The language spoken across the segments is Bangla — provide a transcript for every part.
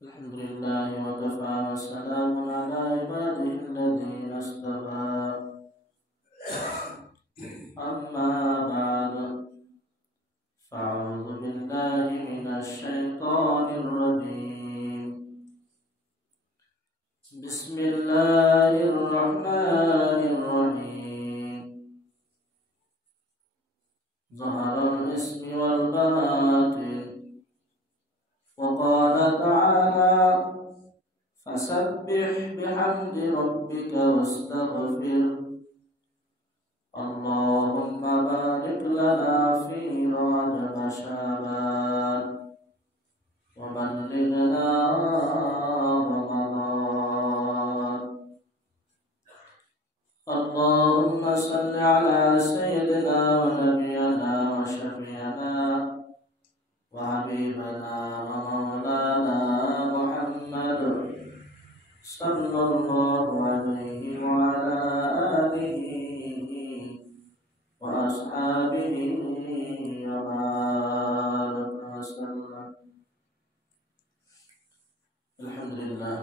الحمد لله وكفى والسلام على عباده الذين اصطفى أما بعد فأعوذ بالله من الشيطان الرجيم بسم الله الرحمن الرحيم ظهر الاسم والباطل وقال تعالى فسبح بحمد ربك واستغفر اللهم بارك لنا في رجب شعبان وبلغنا رمضان اللهم صل على سيدنا ونبينا وشفيعنا وحبيبنا ومولانا محمد صلى الله عليه وعلى آله وأصحابه وبارك وسلم. الحمد لله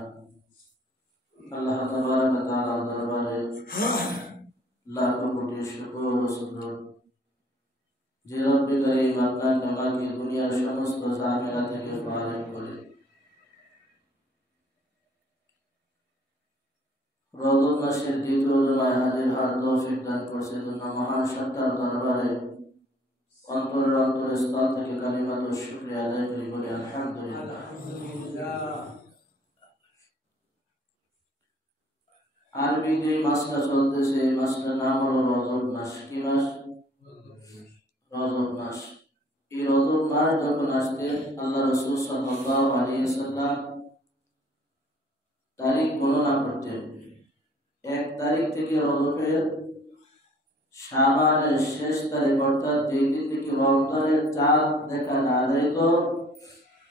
আল্লাহ তাবারক ওয়া তাআলার দরবারে লাখো কোটি শুকর ও সুজুদ যে রব্বে করিম আপনার নামাকে দুনিয়ার সমস্ত ঝামেলা থেকে ফারেক করে রজব মাসের দ্বিতীয় জুমায় হাজির হওয়ার তৌফিক দান করছে জন্য মহান সত্তার দরবারে অন্তরের স্থল থেকে কালিমাতুশ শুকরিয়া আদায় করি বলি আলহামদুলিল্লাহ। আরবি যে মাসটা চলতেছে এই মাসটার নাম হলো রজব মাস। কি মাস? রজব মাস। এই রজব মাস যখন আসতে আল্লাহ রাসূল সাল্লাল্লাহু আলাইহি ওয়াসাল্লাম তারিখ গণনা করতেন। 1 তারিখ থেকে রজবের শাবানের শেষ তারিখ অর্থাৎ যেই দিন থেকে রমজানের চাঁদ দেখা না যাইত,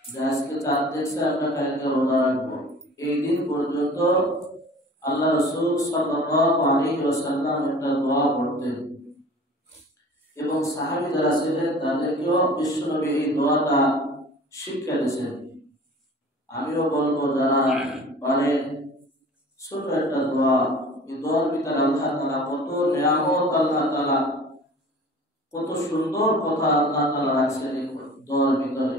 যে আজকে চাঁদ দেখছে আমরা কালকে রোজা রাখবো, এই দিন পর্যন্ত আল্লাহ রাসূল সাল্লাল্লাহু আলাইহি ওয়াসাল্লাম একটা দোয়া পড়তেন এবং সাহাবী যারা ছিলেন তাদেরকেও বিশ্বনবী এই দোয়াটা শিক্ষা দিয়েছেন। আমিও বলবো যারা পারেন ছোট একটা দোয়া, এই দোয়ার ভিতরে আল্লাহ তাআলা কত নিয়ামত, আল্লাহ তাআলা কত সুন্দর কথা আল্লাহ তাআলা রাখছেন এই দোয়ার ভিতরে।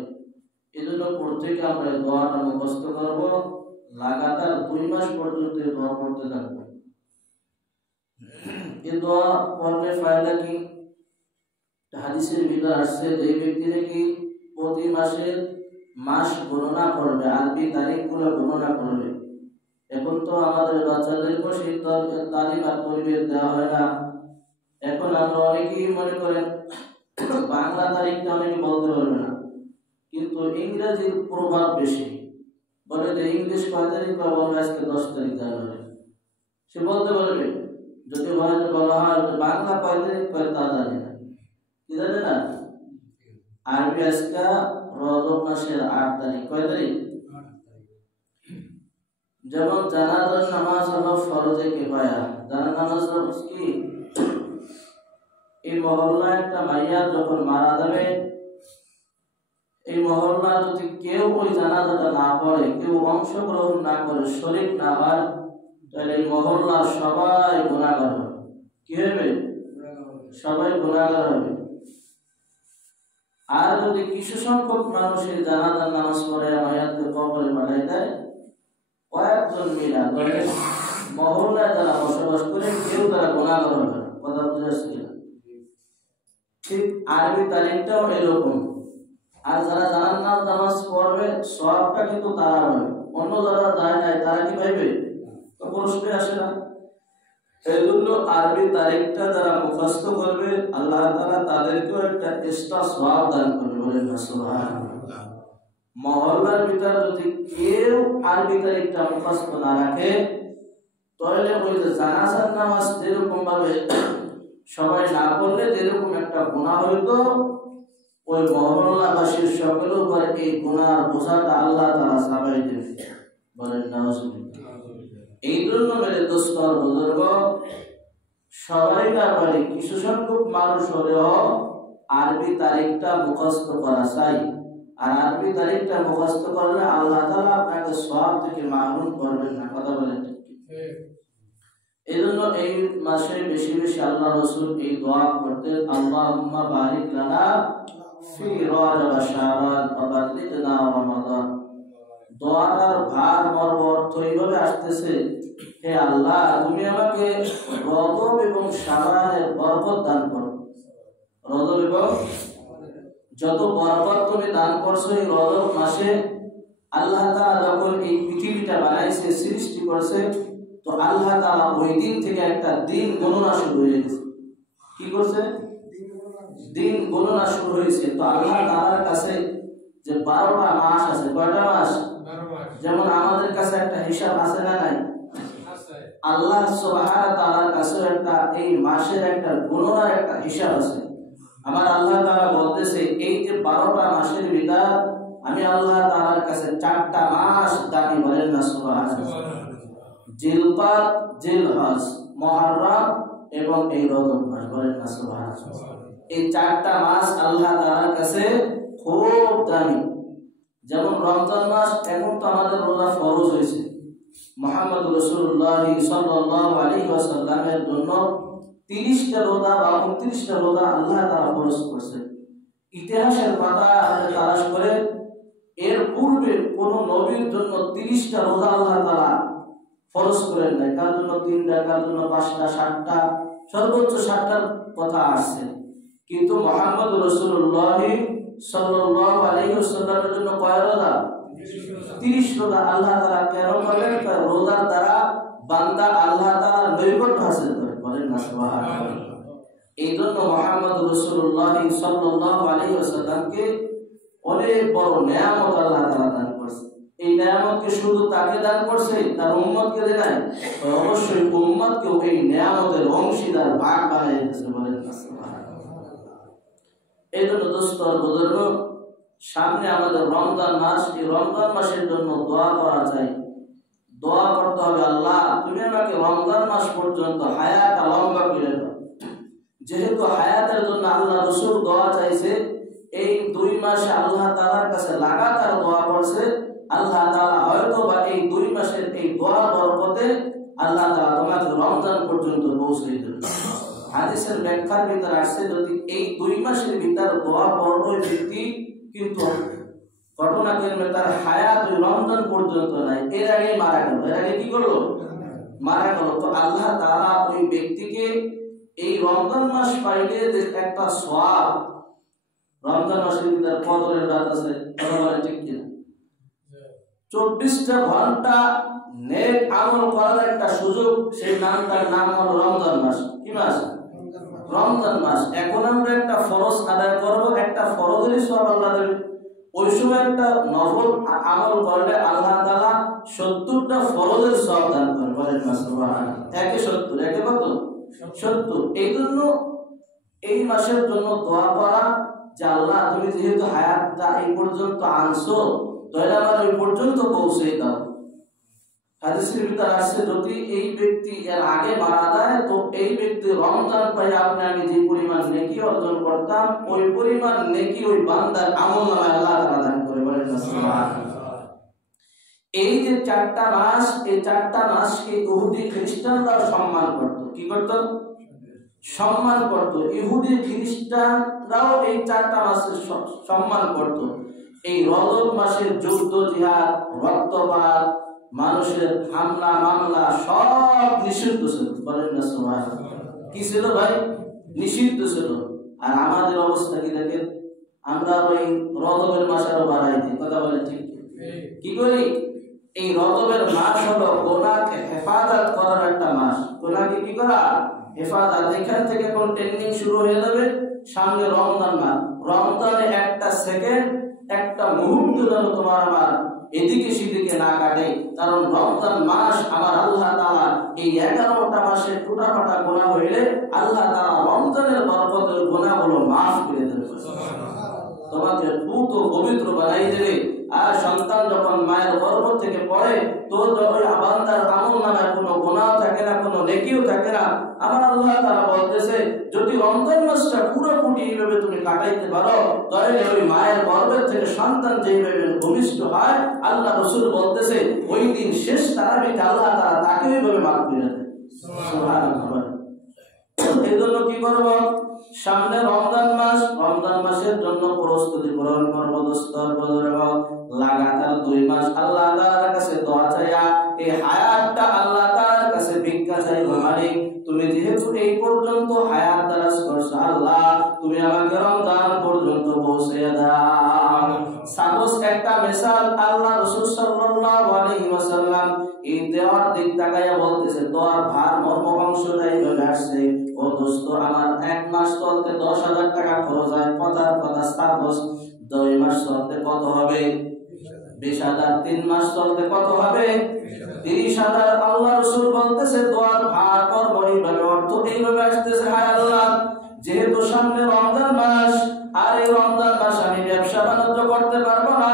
এজন্য প্রত্যেকে আমরা এই দোয়াটা মুখস্থ করব, লাগাতার 2 মাস পর্যন্ত এই দোয়া পড়তে থাকবো। এই দোয়া পড়লে ফায়দা কি? হাদিসের ভিতরে আসছে যে ব্যক্তি নাকি প্রতি মাসে মাস গণনা করবে, আরবি তারিখগুলো গণনা করবে। এখন তো আমাদের বাচ্চাদেরকেও সেই তারিখ আর পরিবেশ দেওয়া হয় না। এখন আমরা অনেকেই মনে করেন বাংলা তারিখটা অনেকে বলতে পারবে না, কিন্তু ইংরেজির প্রভাব বেশি। বলে যে ইংলিশ কয় তারিখ, বা বলবে আজকে 10 তারিখ জানুয়ারি, সে বলতে পারবে। যদি বলা হয় বাংলা কয় তারিখ, কয় তা জানি না। কি জানে না? আরবি আজকে রজব মাসের 8 তারিখ। কয় তারিখ? যেমন জানাজার নামাজ হলো ফরজে কিফায়া। জানাজার নামাজ কি? এই মহল্লা একটা মাইয়া যখন মারা যাবে, এই মহল্লা যদি কেউ ওই জানাজাটা না পড়ে, কেউ অংশগ্রহণ না করে, শরীক না হয়, তাহলে এই মহল্লা সবাই গুনাহগার হবে। কি হবে? সবাই গুনাহগার হবে। আর যদি কিছু সংখ্যক মানুষ এই জানাজার নামাজ পড়ে মাইয়াতকে কবরে পাঠায় দেয়, কয়েকজন মিলা ধরে মহল্লায় যারা বসবাস করে কেউ তারা গুনাহগার হবে না। কথা বুঝে আসছে কিনা? ঠিক আরবি তারিখটাও এরকম। আর যারা জানাজার নামাজ পড়বে সওয়াবটা কিন্তু তারা পাবে, অন্য যারা যায় নাই তারা কি পাইবে? তো প্রশ্নই আসে না। এই জন্য আরবি তারিখটা যারা মুখস্থ করবে আল্লাহ তাআলা তাদেরকেও একটা এক্সট্রা সওয়াব দান করবে। বলেন না সুবহানাল্লাহ। মহল্লার ভিতরে যদি কেউ আরবি তারিখটা মুখস্থ না রাখে, তাহলে ওই যে জানাজার নামাজ যেরকম ভাবে সবাই না পড়লে যেরকম একটা গুনাহ হইতো, ওই মহল্লাবাসীর সকলের উপর এই গুনার বোঝাটা আল্লাহ তাআলা চাপাই দেবে। বলেন নাউজুবিল্লাহ। এই জন্য মেরে দোস্তর বুজুর্গ সবাই না পারে, কিছু সংখ্যক মানুষ হলেও আরবি তারিখটা মুখস্থ করা চাই। আর আরবি তারিখটা মুখস্থ করলে আল্লাহ তাআলা আপনাকে তাকে সওয়াব থেকে মাহরুম করবেন না। কথা বলেন ঠিক? এই জন্য এই মাসে বেশি বেশি আল্লাহ রাসূল এই দোয়া করতেন, আল্লাহুম্মা বারিক লানা ফি রজব ওয়া শাবান ওয়া বাল্লিগনা রমাদান। দোয়ার ভার মর্ম অর্থ এইভাবে আসতেছে, হে আল্লাহ তুমি আমাকে রজব এবং শাবানের বরকত দান করো। রজব এবং যত বরকত তুমি দান করছো এই রজব মাসে, আল্লাহ তাআলা যখন এই পৃথিবীটা বানাইছে, সৃষ্টি করছে, তো আল্লাহ তাআলা ওই দিন থেকে একটা দিন গণনা শুরু হয়ে গেছে। কি করছে? দিন গণনা শুরু হয়েছে। তো আল্লাহ তাআলার কাছে যে 12টা মাস আছে, কয়টা মাস? 12 মাস। যেমন আমাদের কাছে একটা হিসাব আছে না নাই? আল্লাহ সুবহানাহু ওয়া তাআলার কাছে একটা এই মাসের একটা গণনার একটা হিসাব আছে। আমার আল্লাহ তাআলা বলতেছে এই যে 12টা মাসের ভিতর আমি আল্লাহ তাআলার কাছে 4টা মাস দাবি, বলেন না সুবহানাল্লাহ। জিলকাদ, জিলহজ, মুহররম এবং এই রজব মাস, বলেন না সুবহানাল্লাহ। এই 4টা মাস আল্লাহ তাআলার কাছে খুব দামি। যেমন রমজান মাস, এখন তো আমাদের রোজা ফরজ হয়েছে। মুহাম্মদ রাসূলুল্লাহ সাল্লাল্লাহু আলাইহি ওয়াসাল্লামের জন্য 30টা রোজা বা 29টা রোজা আল্লাহ তাআলা ফরজ করেছেন। ইতিহাসের পাতা আমরা তালাশ করে এর পূর্বে কোন নবীর জন্য 30টা রোজা আল্লাহ তাআলা ফরজ করেন নাই। কার জন্য 3টা, কার জন্য 5টা, 7টা, সর্বোচ্চ 7টার কথা আসছে। কিন্তু মুহাম্মদ রাসূলুল্লাহ সাল্লাল্লাহু আলাইহি ওয়াসাল্লামের জন্য কয় রোজা? 30 রোজা আল্লাহ তাআলা কেন করলেন? রোজার দ্বারা বান্দা আল্লাহ তাআলার নৈকট্য হাসিল করে, বলেন না সুবহানাল্লাহ। এই জন্য মুহাম্মদ রাসূলুল্লাহ সাল্লাল্লাহু আলাইহি ওয়াসাল্লামকে অনেক বড় নিয়ামত আল্লাহ তাআলা দান করেছে। এই নিয়ামতকে শুধু তাকে দান করছে, তার উম্মতকে দেয় নাই, অবশ্যই উম্মতকেও এই নিয়ামতের অংশীদার ভাগ বানিয়ে দিয়েছে, বলেন না সুবহানাল্লাহ। এই জন্য দোস্ত বুজুর্গ, সামনে আমাদের রমজান মাস, এই রমজান মাসের জন্য দোয়া করা চাই। দোয়া করতে হবে, আল্লাহ তুমি আমাকে রমজান মাস পর্যন্ত হায়াত লম্বা করে দাও। যেহেতু হায়াতের জন্য আল্লাহ রাসূল দোয়া চাইছে, এই 2 মাসে আল্লাহ তাআলার কাছে লাগাতার দোয়া করছে, আল্লাহ তাআলা হয়তো বা এই 2 মাসের এই দোয়া বরকতে আল্লাহ তাআলা তোমাকে রমজান পর্যন্ত পৌঁছে দেবে। হাদিসের ব্যাখ্যার ভিতর আসছে, যদি এই 2 মাসের ভিতর দোয়া পড়ো ব্যক্তি, কিন্তু ঘটনাক্রমে তার হায়াত ওই রমজান পর্যন্ত নাই, এর আগে মারা গেল। এর আগে কি করলো? মারা গেল। তো আল্লাহ তাআলা ওই ব্যক্তিকে এই রমজান মাস পাইলে যে একটা সওয়াব, রমজান মাসের ভিতর কদরের রাত আছে, কথা বলে ঠিক কিনা? 24টা ঘন্টা নেক আমল করার একটা সুযোগ, সেই নামটার নাম হলো রমজান মাস। কি মাস? রমজান মাস। এখন আমরা একটা ফরজ আদায় করব, একটা ফরজের সওয়াব আল্লাহ দেবে। ওই সময় একটা নফল আমল করলে আল্লাহ তাআলা 70টা ফরজের সওয়াব দান করেন, বলেন না সুবহানাল্লাহ। 170, একে কত? 70। এই জন্য এই মাসের জন্য দোয়া করা যে আল্লাহ তুমি যেহেতু হায়াতটা এই পর্যন্ত আনছো, তাহলে আমার ওই পর্যন্ত পৌঁছে দাও। হাদিসের ভিতর আসছে, যদি এই ব্যক্তি এর আগে মারা যায়, তো এই ব্যক্তি রমজান পাই আপনি আমি যে পরিমাণ নেকি অর্জন করতাম, ওই পরিমাণ নেকি ওই বান্দার আমলনামায় আল্লাহ তাআলা দান করে, বলেন না সুবহানাল্লাহ। এই যে 4টা মাস, এই 4টা মাসকে ইহুদি খ্রিস্টানরাও সম্মান করত। কি করত? সম্মান করত। ইহুদি খ্রিস্টানরাও এই 4টা মাসের সম্মান করত। এই রজব মাসের যুদ্ধ, জিহাদ, রক্তপাত, মানুষের হামলা মামলা সব নিষিদ্ধ ছিল, বলেন না সুবহানাল্লাহ। কি ছিল ভাই? নিষিদ্ধ ছিল। আর আমাদের অবস্থা কি দেখেন, আমরা ওই রজবের মাস আরো বাড়াই দিই, কথা বলেন ঠিক কি করি? এই রজবের মাস হলো গুনাহকে হেফাজত করার একটা মাস। গুনাহকে কি করা? হেফাজত। এখান থেকে কোন ট্রেনিং শুরু হয়ে যাবে, সামনে রমজান মাস। রমজানে একটা সেকেন্ড, একটা মুহূর্ত যেন তোমার আমার এদিকে সেদিকে না কাটে, কারণ রমজান মাস আমার আল্লাহ তাআলা এই 11টা মাসে টুটাফাটা গুনাহ হইলে আল্লাহ তাআলা রমজানের বরকতের গুনাহগুলো মাফ করে দেবে, তোমাকে পুত পবিত্র বানাই দেবে। আর সন্তান যখন মায়ের গর্ভ থেকে পড়ে তো ওই বান্দার আমলনামায় কোনো গুনাহ থাকে না, কোনো নেকিও থাকে না। আমার আল্লাহ তাআলা বলতেছে যদি রমজান মাসটা পুরোপুরি এইভাবে তুমি কাটাইতে পারো তাহলে ওই মায়ের গর্ভের থেকে সন্তান যেভাবে ভূমিষ্ঠ হয় আল্লাহ রাসূল বলতেছে ওই দিন শেষ তারাবিতে আল্লাহ তাআলা তাকে ওইভাবে মাফ করে দেয়। সুবহানাল্লাহ। এই জন্য কি করবো, সামনে রমজান মাস, রমজান মাসের জন্য প্রস্তুতি গ্রহণ করবো দোস্তর বুজুর্গ। লাগাতার 2 মাস আল্লাহ তাআলার কাছে দোয়া চাইয়া এই হায়াতটা আল্লাহ তাআলার কাছে ভিক্ষা চাইবো। মালিক তুমি যেহেতু এই পর্যন্ত হায়াত দারাজ করছো, আল্লাহ তুমি আমাকে রমজান পর্যন্ত পৌঁছে দাও। সাপোজ একটা মিসাল, আল্লাহ রাসূল সাল্লাল্লাহু আলাইহি ওয়াসাল্লাম এই দেওয়ার দিক তাকাইয়া বলতেছে দোয়ার ভার মর্মাংশটা এইভাবে আসছে, ও দোস্ত আমার 1 মাস চলতে 10,000 টাকা খরচ হয়, কথার কথা সাপোজ 2 মাস চলতে কত হবে? 20,000। 3 মাস চলতে কত হবে? 30,000। আল্লাহ রাসূল বলতেছে দোয়ার ভার এইভাবে অর্থ এইভাবে আসতেছে, হায় আল্লাহ যেহেতু সামনে রমজান মাস আর এই রমজান মাস আমি ব্যবসা বাণিজ্য করতে পারবো না,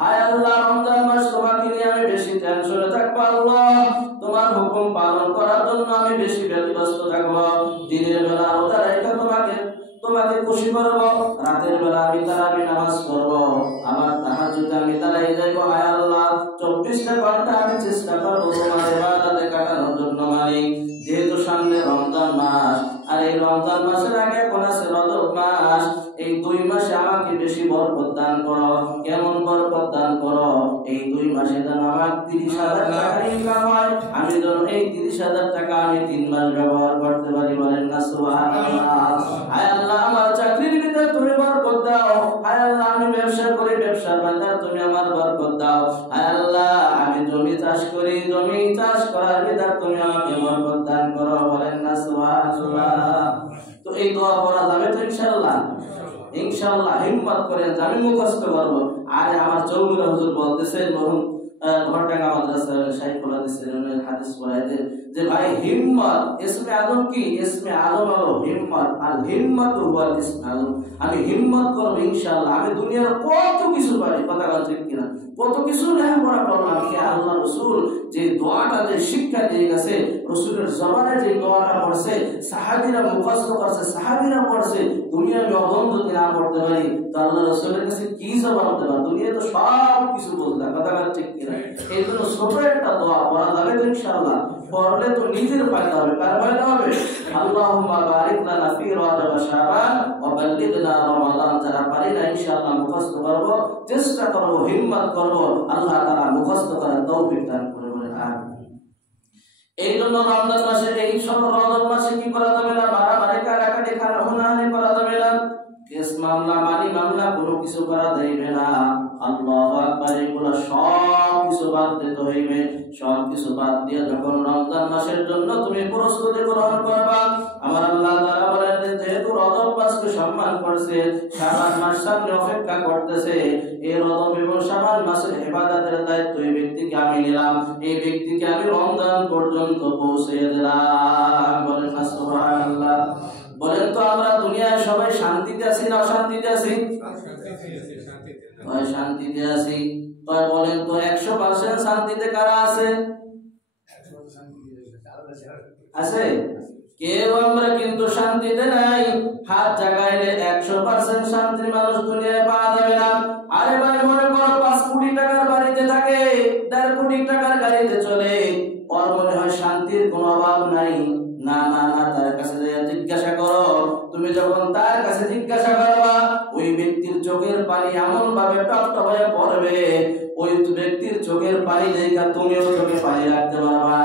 হায় আল্লাহ রমজান মাস তোমাকে নিয়ে আমি বেশি টেনশনে থাকবো, আল্লাহ তোমার হুকুম পালন করার জন্য আমি বেশি ব্যস্ত থাকবো। দিনের বেলা রোজা রেখে তোমাকে খুশি করব, রাতের বেলা আমি তারাবি নামাজ পড়ব, আমার তাহাজ্জুদে আমি দাঁড়াই যাইব। হায় আল্লাহ 24টা ঘন্টা আমি চেষ্টা করব তোমার ইবাদতে কাটানোর জন্য। মালিক যেহেতু সামনে রমজান মাস আর এই রমজান মাসের আগে কোন আছে রজব মাস, এই 2 মাসে আমাকে বেশি বরকত দান করো। কেমন বরকত দান করো? এই 2 মাসে যেন আমার 30,000 টাকা ইনকাম হয়, আমি যেন এই 30,000 টাকা আমি 3 মাস ব্যবহার করতে পারি। বলেন না সুবহানাল্লাহ। হায় আল্লাহ আমার চাকরির ভিতরে তুমি বরকত দাও, হায় আল্লাহ আমি ব্যবসা করি, ব্যবসার ভিতরে তুমি আমার বরকত দাও, হায় আল্লাহ আমি জমি চাষ করি, জমি চাষ করার ভিতরে তুমি আমাকে বরকত দান করো। বলেন না সুবহানাল্লাহ। তো এই দোয়া পড়া যাবে তো ইনশাআল্লাহ? ইনশাআল্লাহ হিম্মত করেন আমি মুখস্থ করব। আরে আমার চৌধুরী হুজুর বলতেছেন বহু ঘরটাঙ্গা মাদ্রাসার শাইখুল হাদিসের হাদিস পড়াইতে যে ভাই হিম্মত ইসমে আজম কি? ইসমে আজম হলো হিম্মত, আর হিম্মত হুয়াল ইসমে আজম। আমি হিম্মত করব ইনশাআল্লাহ। আমি দুনিয়ার কত কিছু পারি, কথা বলছি কিনা, কত কিছু লেখাপড়া করলাম, কি আল্লাহ রাসূল যে দোয়াটা যে শিক্ষা দিয়ে গেছে, রাসূলের জবানে যে দোয়াটা পড়ছে, সাহাবীরা মুখস্থ করছে, সাহাবীরা পড়ছে, দুনিয়া আমি অবন্ধ না পড়তে পারি, তো আল্লাহ রাসূলের কাছে কি জবাব দেব? দুনিয়া তো সব কিছু বলতে, কথা বলছি কিনা। এই জন্য ছোট একটা দোয়া পড়া যাবে তো ইনশাআল্লাহ। পড়লে তো নিজের ফায়দা হবে, কার ফায়দা হবে? আল্লাহুম্মা বারিক লানা ফি রজব ওয়া শাবান ওয়া বাল্লিগনা রমাদান। যারা পারি না ইনশাআল্লাহ মুখস্থ করব, চেষ্টা করব, হিম্মত করব, আল্লাহ তাআলা মুখস্থ করার তৌফিক দান করবেন। আমিন। এই জন্য রমজান মাসে এই সব রজব মাসে কি করা যাবে না? বাড়াবাড়ি কাটাকাটি খানাখুনানি করা যাবে না, কেস মামলা মানি মামলা কোনো কিছু করা যাইবে না। আল্লাহু আকবার। এগুলো সব কিছু বাদ দিতে হইবে। সব কিছু বাদ দিয়ে যখন রমজান মাসের জন্য তুমি প্রস্তুতি গ্রহণ করবা, আমার আল্লাহ তাআলা বলেন যেহেতু রজব মাসকে সম্মান করছে, শাবান মাস সামনে অপেক্ষা করতেছে, এই রজব এবং শাবান মাসের ইবাদতের দায়িত্ব এই ব্যক্তিকে আমি নিলাম, এই ব্যক্তিকে আমি রমজান পর্যন্ত পৌঁছে দিলাম। বলেন না সুবহানাল্লাহ। বলেন তো আমরা দুনিয়ায় সবাই শান্তিতে আছি না অশান্তিতে আছি? শান্তিতে আছি। বলেন তো 100% শান্তিতে কারা আছে? আছে? কেউ আমরা কিন্তু শান্তিতে নাই। হাত জাগাইলে 100% শান্তির মানুষ দুনিয়ায় পাওয়া যাবে না। আরে ভাই মনে করো 5 কোটি টাকার বাড়িতে থাকে, 1.5 কোটি টাকার গাড়িতে চলে, ওর মনে হয় শান্তির কোনো অভাব নাই। না না না, তার কাছে জিজ্ঞাসা করো। তুমি যখন তার কাছে জিজ্ঞাসা করবা, ওই ব্যক্তির চোখের পানি এমন ভাবে টপটপ হয়ে পড়বে, ওই ব্যক্তির চোখের পানি দেখা তুমিও চোখে পানি রাখতে পারবা।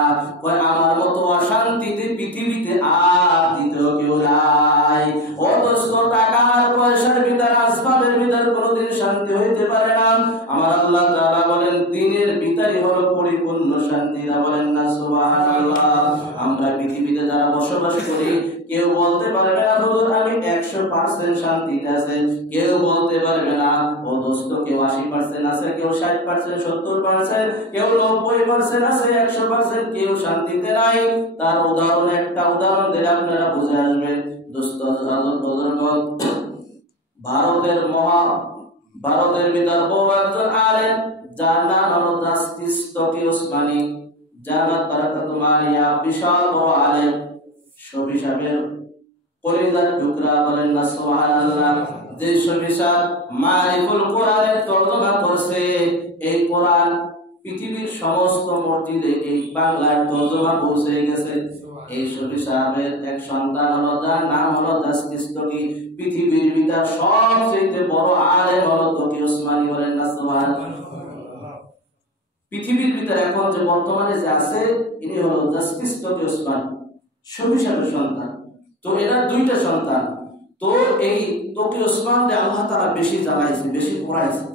ওই আমার মতো অশান্তিতে পৃথিবীতে আর দ্বিতীয় কেউ নাই। ও দোস্ত, টাকার পয়সার ভিতর, আসবাবের ভিতর কোনোদিন শান্তি হইতে পারে না। আমার আল্লাহ তাআলা বলেন দিনের ভিতরই হলো পরিপূর্ণ শান্তি। বলেন না সুবহানাল্লাহ। আমরা পৃথিবীতে যারা বসবাস করি, কেউ বলতে পারবে না হুজুর আমি 100% শান্তিতে আছে, কেউ বলতে পারবে না। ও দোস্ত, কেউ 80% আছে, কেউ 60%, 70%, কেউ 90% আছে, 100% কেউ শান্তিতে নাই। তার উদাহরণ একটা উদাহরণ দিলে আপনারা বুঝে আসবেন। দোস্ত, ভারতের ভারতের ভিতর বড় একজন আলেম যার নাম হলো জাস্টিস তকি ওসমানী জামাত বারাকাতুল আলিয়া, বিশাল বড় আলেম, শফি সাহেবের কলিজার টুকরা, বলেন না সুবহানাল্লাহ। যে শফি সাহেব মারিফুল কোরআনের তরজমা করছে, এই কোরআন পৃথিবীর সমস্ত মসজিদে এই বাংলার তরজমা পৌঁছে গেছে। এই শফি সাহেবের এক সন্তান হলো, যার নাম হলো জাস্টিস তকি। পৃথিবীর ভিতর সবচেয়ে বড় আলেম হলো তকি ওসমানী, বলেন না সুবহানাল্লাহ। পৃথিবীর ভিতরে এখন যে বর্তমানে যে আছে, ইনি হলো জাস্টিস তকি ওসমানী, শফি সাহেবের সন্তান। তো এরা দুইটা সন্তান। তো এই তকি ওসমানকে আল্লাহ তাআলা বেশি জ্বালাইছে, বেশি পড়াইছে,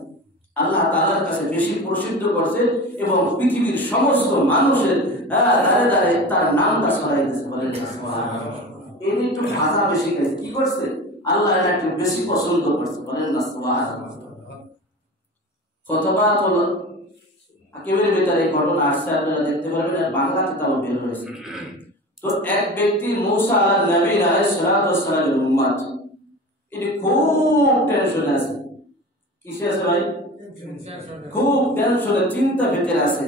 আল্লাহ তাআলার কাছে বেশি প্রসিদ্ধ করছে এবং পৃথিবীর সমস্ত মানুষের দাঁড়ে দাঁড়ে তার নামটা ছড়াই দিয়েছে, বলেন সুবহানাল্লাহ। এমনি একটু ভাষা বেশি গেছে, কি করছে? আল্লাহ এটা একটু বেশি পছন্দ করছে, বলেন না সুবহানাল্লাহ। খতবা হলো আকিবের ভিতরে এই ঘটনা আসছে, আপনারা দেখতে পারবেন, আর বাংলা কিতাবও বের হয়েছে। তো এক ব্যক্তি মুসা আলাইহিস নবী আলাইহিস সালাতু ওয়াস সালামের উম্মত, ইনি খুব টেনশনে আছে। কিসে আছে ভাই? খুব টেনশনে, চিন্তা ভিতরে আছে।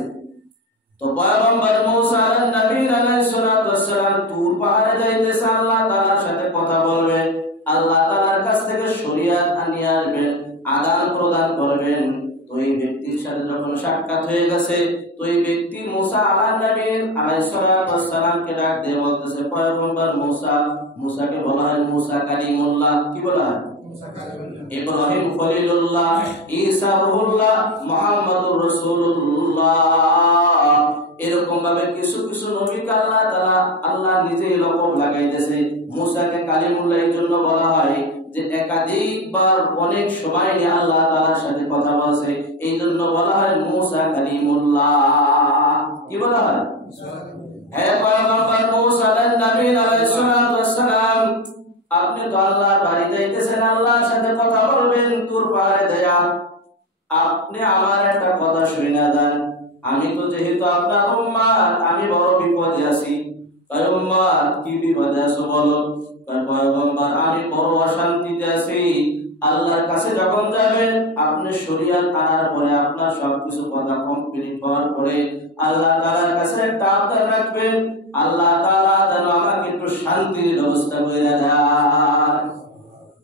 তো পয়গম্বর মুসা আলাইহিস নবী আলাইহিস সালাতু ওয়াস সালাম তুর পাহাড়ে যাইতেছে, আল্লাহ তাআলার সাথে কথা বলবেন, আল্লাহ তাআলার কাছ থেকে শরীয়ত আনিয়ে আসবেন, আদান প্রদান করবেন। তো এই ব্যক্তির সাথে যখন সাক্ষাৎ হয়ে গেছে, তো এই ব্যক্তি মুসা আলাইহিস সালামকে ডাক দিয়ে বলতেছে, পয়গম্বর মুসা। মুসাকে বলা হয় মুসা কালিমুল্লাহ। কি বলা হয়? ইব্রাহিম খলিলুল্লাহ, ঈসা রুহুল্লাহ, মুহাম্মাদুর রাসূলুল্লাহ। এরকম ভাবে কিছু কিছু নবীকে আল্লাহ তাআলা আল্লাহ নিজেই লকব লাগাইতেছে। মুসাকে কালিমুল্লাহ এই জন্য বলা হয় যে একাধিকবার অনেক সময় নিয়ে আল্লাহ তাআলার সাথে কথা বলছে, এই জন্য বলা হয় মুসা কালিমুল্লাহ। কি বলা হয়? হে পয়গম্বর মুসা নবী আলাইহিস সালাতু ওয়াস সালাম, আপনি তো আল্লাহর বাড়ি যাইতেছেন, আল্লাহর সাথে কথা বলবেন তুর পাহাড়ে যায়া। আপনি আমার একটা কথা শুনে যান, আমি তো যেহেতু আপনার উম্মত, আমি বড় বিপদে আছি। পয়গম্বর কি বিপদে আছো বলো? পয়গম্বর আমি বড় অশান্তিতে আছি। আল্লাহর কাছে যখন যাবেন, আপনি শরীয়ত আনার পরে, আপনার সবকিছু কথা কমপ্লিট হওয়ার পরে আল্লাহ তাআলার কাছে একটা আবদার রাখবেন, আল্লাহ তাআলা যেন আমাকে একটু শান্তির ব্যবস্থা করে দেয়।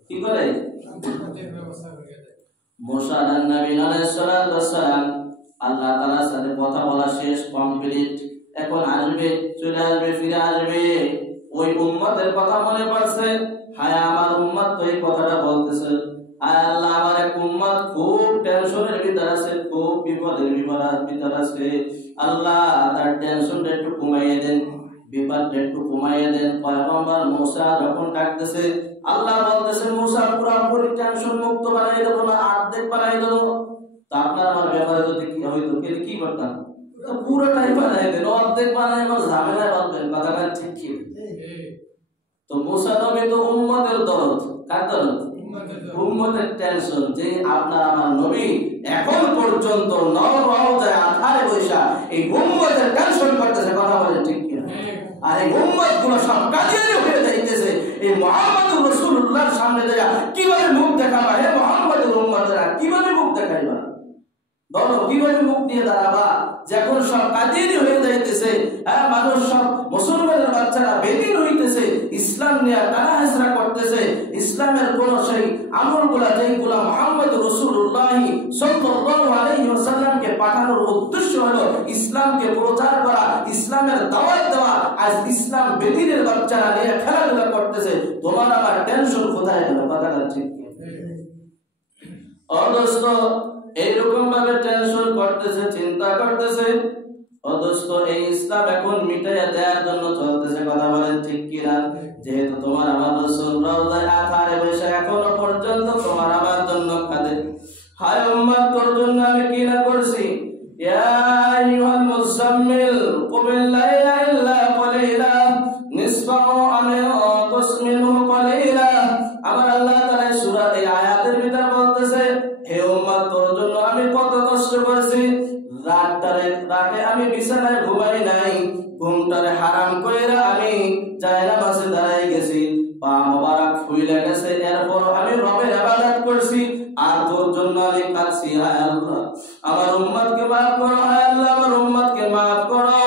কি করে? মুসা নবী আলাইহিস সালাতু ওয়াস সালাম আল্লাহ তাআলার সাথে কথা বলা শেষ, কমপ্লিট। এখন আসবে, চলে আসবে, ফিরে আসবে। ওই উম্মতের কথা মনে পড়ছে, হায় আমার উম্মত তো এই কথাটা বলতেছে, হায় আল্লাহ আমার এক উম্মত খুব টেনশনের ভিতর আছে, খুব বিপদের ভিতর আছে, আল্লাহ তার টেনশনটা একটু কমাইয়ে দেন, বিপদটা একটু কমাইয়ে দেন। পয়গম্বর মুসা যখন ডাকতেছে, আল্লাহ বলতেছে মুসা পুরোপুরি টেনশন মুক্ত বানাই দেবো না, অর্ধেক বানাই দেবো। তা আপনার আমার ব্যাপারে যদি কি হইতো, কি করতাম? পুরোটাই বানাই দেন, অর্ধেক বানাই আমার ঝামেলায় বাঁধবেন, কথাটা ঠিক কি? তো মুসা নবী তো উম্মতের দরদ, কার দরদ? উম্মতের টেনশন, যে আপনার আমার নবী এখন পর্যন্ত নরওয়াজায় আধারে বৈশা এই উম্মতের টেনশন করতেছে, কথা বলেন ঠিক কি? আর এই উম্মত গুলো সব কাদিয়ানি হয়ে যাইতেছে, এই মুহাম্মদুর রাসূলুল্লাহর সামনে দেখা কিভাবে মুখ দেখাবা? হে মুহাম্মদের উম্মতেরা কিভাবে মুখ দেখাইবা? বলো কিভাবে মুখ দিয়ে দাঁড়াবা? যখন সব কাদিয়ানি হয়ে যাইতেছে, মানুষ সব মুসলমানের বাচ্চারা বেদিন হইতেছে, ইসলাম নিয়ে টানা হেসরা করতেছে, ইসলামের কোন সেই আমলগুলা যেগুলা মুহাম্মদ রাসূলুল্লাহ সাল্লাল্লাহু আলাইহি ওয়াসাল্লামকে পাঠানোর উদ্দেশ্য হলো ইসলামকে প্রচার করা, ইসলামের দাওয়াত দেওয়া, আজ ইসলাম বেদিনের বাচ্চারা নিয়ে খেলাধুলা করতেছে। তোমার আমার টেনশন কোথায় গেল? কথাটা ঠিক কি? ও দোস্ত, এইরকম ভাবে টেনশন করতেছে, চিন্তা করতেছে, অদস্ত এই ইসলাম এখন মিটাইয়া দেওয়ার জন্য চলতেছে, কথা বলেন ঠিক কিনা? যেহেতু তোমার আমার রাসূল রওজায় আথারে বসে এখনো পর্যন্ত তোমার আমার জন্য কাঁদে, হায় উম্মত তোর জন্য আমি কি না করছি। ইয়া আইয়ুহাল মুযাম্মিল কুমিল লাইলা ইল্লা ক্বালিলা নিসফাহু আও তাসমিনহু ক্বালিলা। আমার আল্লাহ তাআলা সূরা এই আয়াতের ভিতর বলতেছে, হে উম্মত তোর জন্য আমি কত কষ্ট করেছি, রাতে আমি বিছানায় ঘুমাই নাই, ঘুমটারে হারাম কইরা আমি জায়নামাজে দাঁড়াই গেছি, পা মোবারক ফুইলা গেছে, এরপর আমি রবের ইবাদত করছি। আর তোর জন্য আমার উম্মতকে মাফ করো, হায় আল্লাহ আমার উম্মতকে মাফ করো।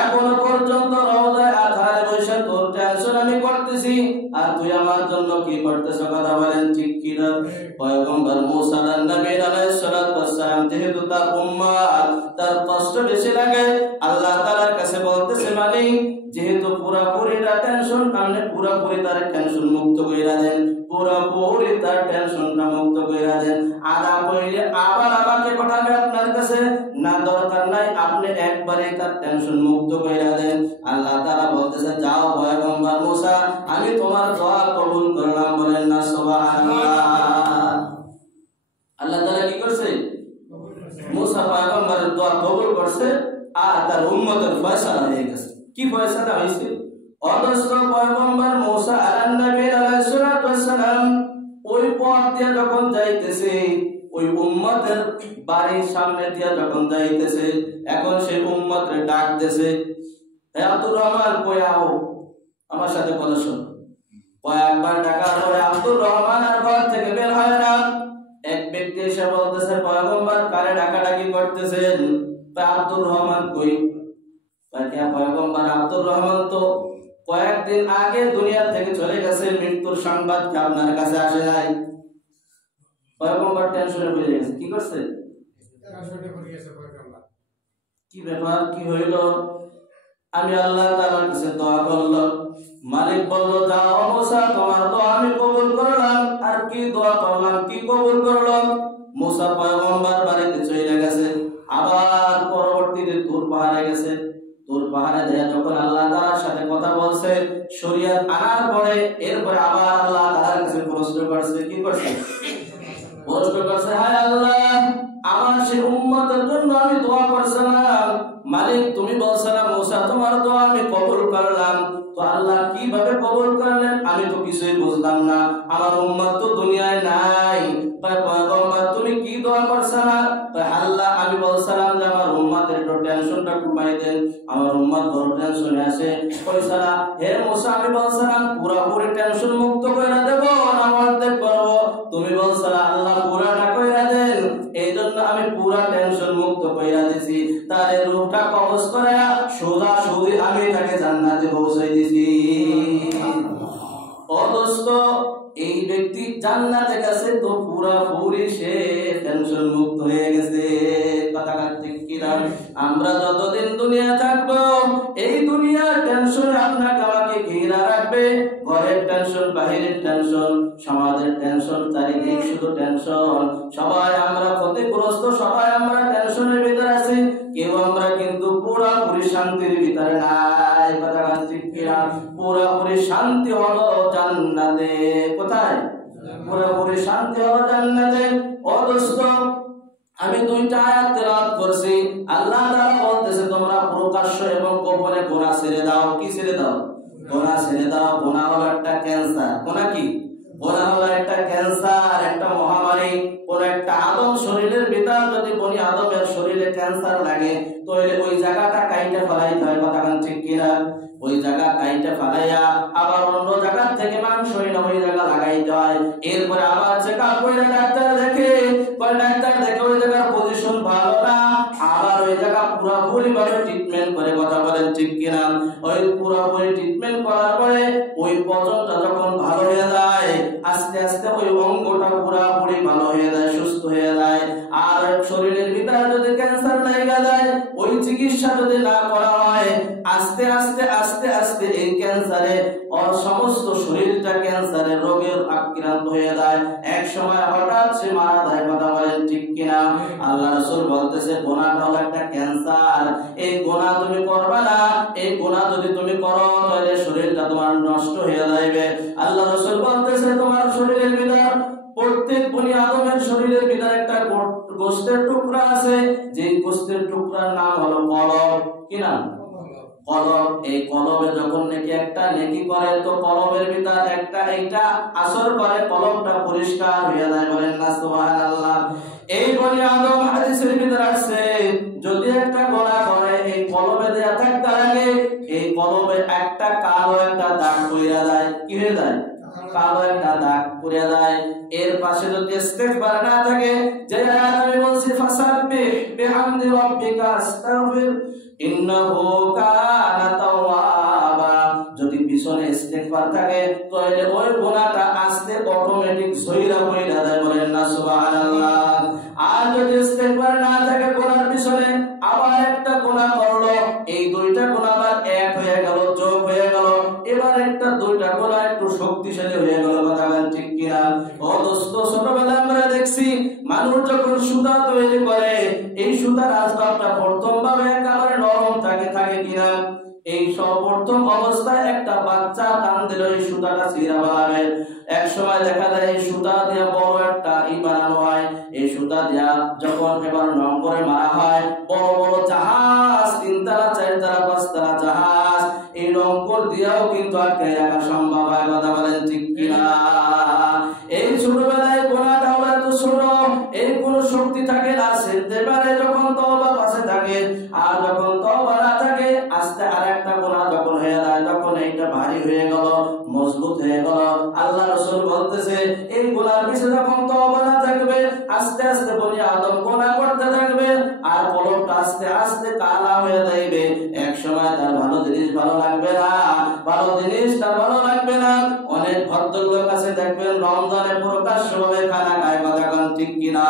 এখনো পর্যন্ত রওজায় আধারে বসে তোর টেনশন আমি করতেছি, আর তুই আমার জন্য কি করতেছ? কথা বলেন ঠিক কি না? পয়গম্বর মুসা নবী আলাইহিস সালাতু ওয়াস সালাম যেহেতু তার উম্মত, তার কষ্ট বেশি লাগে, আল্লাহ তাআলার কাছে বলতেছে, মালিক যেহেতু পুরাপুরিটা টেনশন, আপনি পুরাপুরি তার টেনশন মুক্ত কইরা দেন, পুরাপুরি তার টেনশনটা মুক্ত কইরা দেন। আদা কইলে আবার আমাকে পাঠাবে আপনার কাছে? না, দরকার নাই, আপনি একবারে তার টেনশন মুক্ত কইরা দেন। আল্লাহ তাআলা বলতেছে, যাও পয়গম্বর মুসা, আমি তোমার দোয়া কবুল করলাম। বলেন না সুবহানাল্লাহ। আল্লাহ তাআলা কি করছে? মুসা পয়গম্বরের দোয়া কবুল করছে, আর তার উম্মতের ফয়সালা হয়ে গেছে। কি ফয়সালা হয়েছে? অদস্ত পয়গম্বর মুসা আলাইহিস সালাম ওই পথ দিয়ে যখন যাইতেছে, ওই উম্মতের বাড়ির সামনে দিয়ে যখন যাইতেছে, এখন সেই উম্মতরে ডাক দিয়েছে, হে আব্দুর রহমান, কই আও, আমার সাথে কথা শোন। কয়েকবার ডাকার পরে আব্দুর রহমান আর ঘর থেকে বের হয় না। এক ব্যক্তি এসে বলতেছে, পয়গম্বর কারে ডাকাডাকি করতেছেন? আব্দুর রহমান কই? পয়গম্বর আব্দুর রহমান তো কয়েকদিন আগে দুনিয়া থেকে চলে গেছে, মৃত্যুর সংবাদ কি আপনার কাছে আসে নাই? পয়গম্বর টেনশনে পড়ে গেছে। কি করছে? কি ব্যাপার, কি হইল? আমি আল্লাহ তাআলার কাছে দোয়া করলাম, মালিক বলল, যাও মুসা, তোমার দোয়া আমি কবুল করলাম। আর কি দোয়া করলাম, কি কবুল করলাম? মুসা পয়গম্বর বাড়িতে চলে গেছে, আবার পরবর্তীতে তুর পাহাড়ে গেছে। তুর পাহাড়ে যায় যখন আল্লাহ তাআলার সাথে কথা বলছে, শরীয়ত আনার পরে এরপরে আবার আল্লাহ তাআলার কাছে প্রশ্ন করছে। কি করছে? প্রশ্ন করছে, হায় আল্লাহ, আমার সেই উম্মতের জন্য আমি দোয়া করছিলাম, মালিক তুমি বলছিলাম মুসা তোমার দোয়া আমি কবুল করলাম, তো আল্লাহ কিভাবে কবুল করলেন আমি তো কিছুই বুঝলাম না, আমার উম্মত তো দুনিয়ায় নাই। পয়গম্বর তুমি কি দোয়া করছিলা? আল্লাহ আমি বলছিলাম যে আমার উম্মতের একটু টেনশনটা কমাই দেন, আমার উম্মত বড় টেনশনে আছে। কইছালা, হে মুসা আমি বলছিলাম পুরোপুরি টেনশন মুক্ত কইরা দেব না অর্ধেক করব? তুমি বলছিলা আল্লাহ পুরাটা কইরা দেন, এইজন্য আমি পুরা টেনশন মুক্ত কইরা দিছি। তার রূহটা কবজ করে সোজা সুজি আমি তাকে জান্নাতে পৌঁছাই দিছি। ও দোস্ত, এই ব্যক্তি জান্নাতে গেছে তো পুরোপুরি সে টেনশন মুক্ত হয়ে গেছে। কথা ঠিক কিনা? আমরা যতদিন দুনিয়া থাকবো, এই দুনিয়ার টেনশন আপনাকে আমাকে ঘিরা রাখবে। ঘরের টেনশন, বাহিরের টেনশন, সমাজের টেনশন, চারিদিক শুধু টেনশন। সবাই আমরা ক্ষতিগ্রস্ত, সবাই আমরা টেনশনের ভিতরে আছি, কেউ আমরা কিন্তু পুরোপুরি শান্তির ভিতরে নাই। কথা ঠিক কিনা? পুরোপুরি শান্তি হলো জান্নাতে। কোথায়? পুরোপুরি শান্তি হলো জান্নাতে। ও দোস্ত, আমি দুইটা আয়াত তেলাওয়াত করছি। আল্লাহ তাআলা বলতেছে, তোমরা প্রকাশ্য এবং গোপনে গুনাহ ছেড়ে দাও। কি ছেড়ে দাও? গুনাহ ছেড়ে দাও। গুনাহ হলো একটা ক্যান্সার। গুনাহ কি? গুনাহ হলো একটা ক্যান্সার, একটা মহামারী। কোন একটা আদম শরীরের ভিতর যদি বনি আদমের শরীরে ক্যান্সার লাগে, তাহলে ওই জায়গাটা কাইটা ফেলাইতে হয়। কথা ঠিক কিনা? ওই জায়গা কাইটা ফেলাইয়া আবার অন্য জায়গা থেকে মাংস এনে ওই জায়গা লাগাইতে হয়। এরপরে আবার চেকআপ করে ডাক্তার দেখে, ডাক্তার দেখে ওই জায়গার পজিশন ভালো না, আবার ওই জায়গা পুরোপুরি ভাবে ট্রিটমেন্ট করে। কথা বলেন ঠিক কিনা? ওই পুরোপুরি ট্রিটমেন্ট করার পরে ওই পচনটা যখন ভালো হয়ে যায়, আস্তে আস্তে ওই অঙ্গটা পুরোপুরি ভালো হয়ে যায়, সুস্থ হয়ে যায়। আর শরীরের ভিতরে যদি ক্যান্সার লেগে যায়, ওই চিকিৎসা যদি না করা হয়, আস্তে আস্তে আস্তে আস্তে এই ক্যান্সারে সমস্ত শরীরটা ক্যান্সারের রোগে আক্রান্ত হয়ে যায়। এক সময় হঠাৎ সে মারা যায়। কথা বলেন ঠিক কিনা? আল্লাহ রাসূল বলতেছে, গুনাহটা হলো একটা ক্যান্সার। এই গুনাহ তুমি করবে না, এই গুনাহ যদি তুমি করো তাহলে শরীরটা তোমার নষ্ট হয়ে যাবে। আল্লাহ রাসূল বলতেছে, তোমার শরীরের ভিতর, প্রত্যেক বনি আদমের শরীরের ভিতরে একটা গোশতের টুকরা আছে, যে গোশতের টুকরার নাম হলো কলব। কি নাম? কলব। এই কলবে যখন নাকি একটা নেকি করে, তো কলবের ভিতর একটা এইটা আসর করে, কলবটা পরিষ্কার হয়ে যায়। বলেন না সুবহানাল্লাহ। এই বনি আদম হাদিসের ভিতর আছে, যদি একটা গুনাহ করে এই কলবে দেয়া থাকার আগে এই কলবে একটা কালো একটা দাগ পড়ে যায়। কি হয়ে যায়? কালো একটা দাগ। করে যায়। এর পাশে যদি ইস্তিগফার না থাকে, যে আয়াত আমি বলছি ফাসাব্বিহ বিহামদি রাব্বিকা আস্তাগফির ইন্নাহু কানা তাওয়াবা, যদি পিছনে ইস্তিগফার থাকে তাহলে ওই গুনাহটা আস্তে অটোমেটিক সইরা হইরা যায়, বলেন না সুবহানাল্লাহ। আর যদি ইস্তিগফার না থাকে গুনার পিছনে আবার একটা গুনাহ করলো, এই দুইটা গুনাহ আবার এক হয়ে গেল, যোগ হয়ে গেল, এবার একটা দুইটা গুনাহ একটু শক্তিশালী হয়ে গেল, কথা বলেন ঠিক কিনা? ও দোস্ত, ছোটবেলায় আমরা দেখছি মানুষ যখন সুতা তৈরি করে, এই সুতার আসবাবটা প্রথম ভাবে একেবারে নরম থাকে কিনা? এই সর্বপ্রথম অবস্থায় একটা বাচ্চা টান দিলে এই সুতাটা ছিঁড়া বানাবে। এক সময় দেখা যায় এই সুতা দিয়ে বড় একটা বানানো হয়, এই সুতা দিয়া যখন এবার রং করে মারা হয়, বড় বড় জাহাজ, 3 তলা 4 তলা 5 তলা জাহাজ, এই রং করে দিয়েও কিন্তু আটকে রাখা সম্ভব হয়, কথা বলেন ঠিক কিনা? এই ছোটবেলায় গোনাটা হলো এত ছোট, এই কোন শক্তি থাকে না, সেতে পারে যখন তওবা পাশে থাকে। আর যখন তওবা না থাকে, আস্তে আরেকটা গুনাহ যখন হয়ে যায়, তখন এইটা ভারী হয়ে গেল, মজবুত হয়ে গেল। আল্লাহ রাসূল বলতেছে এই গুনার পিছনে যখন তওবা না থাকবে, আস্তে আস্তে বনি আদম গুনাহ করতে থাকবে, আর কলবটা আস্তে আস্তে কালা হয়ে যাবে। এক সময় তার ভালো জিনিস ভালো লাগবে না, ভালো জিনিস তার ভালো লাগবে না। অনেক ভদ্রলোক আছে দেখবেন রমজানে প্রকাশ্যভাবে খানা খায়, কথা বলেন ঠিক কিনা?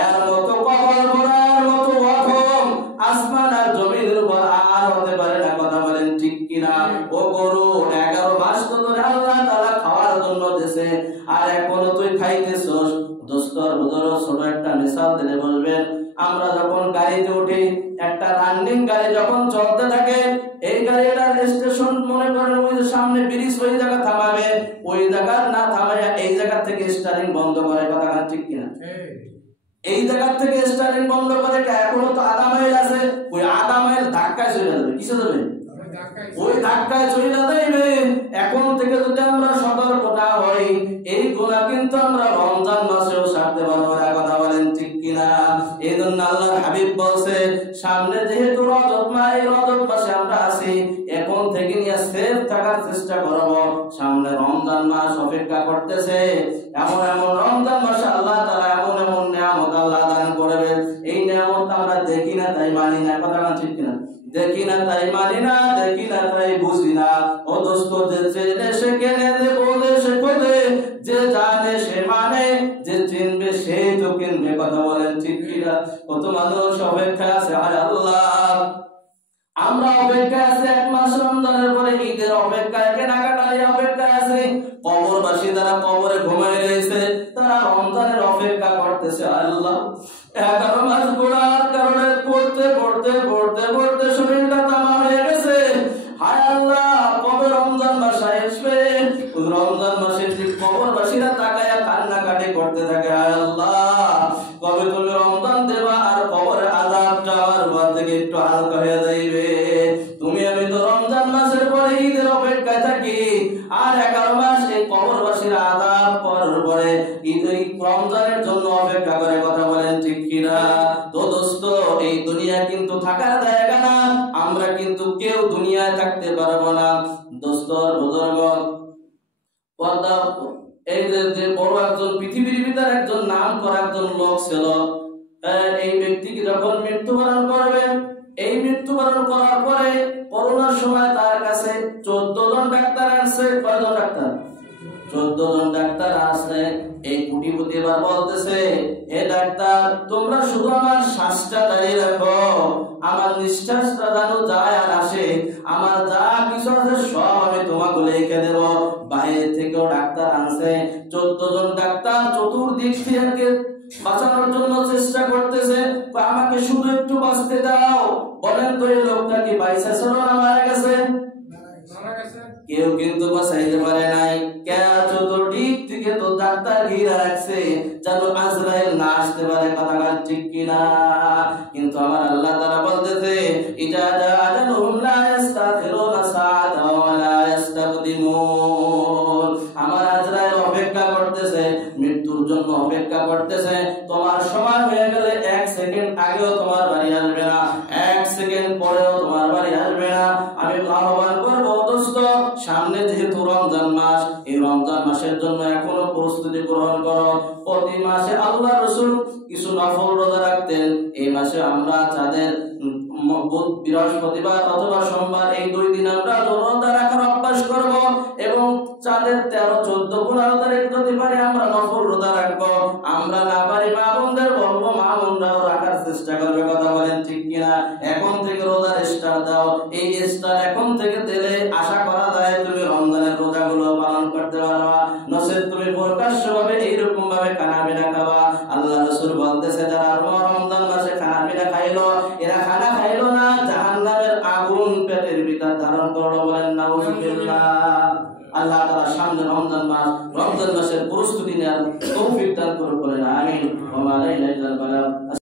এর মতো কবর ভরার মতো অথম আসমান আর জমিনের উপর আর হতে পারে না, কথা বলেন ঠিক কিনা? ও গরু 11 মাস ধরে আল্লাহ তাআলা খাওয়ার জন্য দিয়েছে, আর এখনো তুই খাইতেছস। দোস্তর বুজুর্গ ছোট একটা মিসাল দিলে বলবেন, আমরা যখন গাড়িতে উঠি, একটা রানিং গাড়ি যখন চলতে থাকে, এই গাড়িটার স্টেশন মনে করেন ওই যে সামনে ব্রিজ, ওই জায়গা থামাবে, ওই জায়গা না থামাইয়া এই জায়গা থেকে স্টারিং বন্ধ করে, কথা ঠিক কিনা? এই জায়গা থেকে স্টারিং বন্ধ করে, এখনো তো আধা মাইল আছে, ওই আধা মাইল ধাক্কায় চলে যাবে। কিসে যাবে? ওই ধাক্কায় চলে যাবে। এখন থেকে যদি আমরা সতর্ক না হই, এই গুনাহ কিন্তু আমরা রমজান মাসেও ছাড়তে পারবো না, কথা বলেন ঠিক কিনা? এই জন্য আল্লাহর হাবিব বলছে, সামনে যেহেতু রজব মাস, এই রজব মাসে আমরা আছি, এখন থেকে নিয়ে সেফ থাকার চেষ্টা করব। সামনে রমজান মাস অপেক্ষা করতেছে, এমন এমন রমজান মাসে আল্লাহ তাআলা এমন এমন নিয়ামত আল্লাহ দান করবে, এই নিয়ামত আমরা দেখি না তাই মানি না, কথা ঠিক কিনা? দেখি না তাই মানি না, দেখি না তাই বুঝি না। ও দোস্ত, যে জেনে সে কেনে, যে বলে সে খোঁজে, যে জানে সে মানে, যে চিনবে সে তো কিনবে, কথা বলেন ঠিক কিনা? কত মানুষ অপেক্ষা আছে, হায় আল্লাহ, আমরা অপেক্ষা আছি 1 মাস রমজানের পরে ঈদের অপেক্ষায়, কেনাকাটার অপেক্ষায় আছে। কবরবাসী যারা কবরে ঘুমায় রয়েছে, তারা রমজানের অপেক্ষা করতেছে। আল্লাহ, 11 মাস গুনার কারণে পড়তে পড়তে পড়তে পড়তে শরীরটা তামা হয়ে গেছে। হায় আল্লাহ, কবে রমজান মাস আসবে? রমজান মাসে ঠিক কবরবাসীরা তাকায়া কান্নাকাটি করতে থাকে, হায় আল্লাহ, কবে তুমি রমজান দেবা আর কবরের আযাবটা আমার উপর থেকে একটু হালকা হয়ে যাইবে। তুমি আমি তো রমজান মাসের পরে ঈদের অপেক্ষায় থাকি, আর 11 মাস এই কবরবাসীরা আযাব করার পরে ঈদের রমজানের জন্য অপেক্ষা করে, কথা বলেন ঠিক কিনা? তো দোস্ত, এই দুনিয়া কিন্তু থাকার জায়গা না, আমরা কিন্তু কেউ দুনিয়ায় থাকতে পারবো না। দোস্ত বুজুর্গ, এই যে বড় একজন পৃথিবীর ভিতরে একজন নাম করা একজন লোক ছিল, এই ব্যক্তিকে যখন মৃত্যুবরণ করবে, এই মৃত্যুবরণ করার পরে করোনার সময় তার কাছে 14 জন ডাক্তার আসছে। কয়জন ডাক্তার? 14 জন ডাক্তার আসছে। এই কোটিপতি এবার বলতেছে, হে ডাক্তার, তোমরা শুধু আমার শ্বাসটা দাঁড়িয়ে রাখো, আমার নিঃশ্বাসটা যেন যায় আর আসে, আমার যা কিছু আছে সব আমি তোমাকে লিখে দেব। বাইরে থেকেও ডাক্তার আনছে। 14 জন ডাক্তার চতুর্দিক থেকে বাঁচানোর জন্য চেষ্টা করতেছে, আমাকে শুধু একটু বাঁচতে দাও। বলেন তো, এই লোকটা কি বাইসা ছিল না মারা গেছে? কেউ কিন্তু বাঁচাইতে পারে নাই। চতুর্দিক থেকে তো ডাক্তার ঘিরে রাখছে, যেন আজরাইল না আসতে পারে, কথা ঠিক কিনা? কিন্তু আমার আল্লাহ তাআলা বলতেছে, ইজা জাআলুহুম লা ইস্তাখিরুনা সাআতা ওয়া লা ইস্তাকদিমুন। আমার আজরাইল অপেক্ষা করতেছে, মৃত্যুর জন্য অপেক্ষা করতেছে। তোমার সময় হয়ে গেলে 1 সেকেন্ড আগেও তোমার বাড়ি আসবে না, 1 সেকেন্ড পরেও তোমার বাড়ি আসবে না। আমি আহ্বান করবো, দোস্ত, সামনে যেহেতু রমজান মাস, এই রমজান মাসের জন্য এখনো গ্রহণ করো। প্রতি মাসে আল্লাহ রাসূল কিছু নফল রোজা রাখতেন। এই মাসে আমরা যাদের বৃহস্পতিবার অথবা সোমবার এই 2 দিন আমরা রোজা রাখার অভ্যাস করব এবং যাদের 13, 14, 15 তারিখ যদি পারি আমরা নফল রোজা রাখবো। আমরা না পারি মা বোনদের বলবো, মা বোনরাও রাখার চেষ্টা করবে। কথা বলেন ঠিক কিনা? এখন থেকে রোজার স্টার দাও। এই স্টার এখন থেকে দিলে আশা করা যায় তুমি রমজানের রোজাগুলো পালন করতে পারবা। নচেত তুমি প্রকাশ্যভাবে এইরকম ভাবে খানা পিনা খাবা। আল্লাহ রাসূল বলতেছে যারা রমজান মাসে খানা পিনা খাইলো, এরা খানা খাইলো না, জাহান্নামের আগুন পেটের ভিতর ধারণ করলো। বলেন নাউজুবিল্লাহ। আল্লাহ তাআলা সামনে রমজান মাসের প্রস্তুতি নেওয়ার তৌফিক দান করুন। বলেন আমিন। ওয়া মা আলাইনা ইল্লাল বালাগ।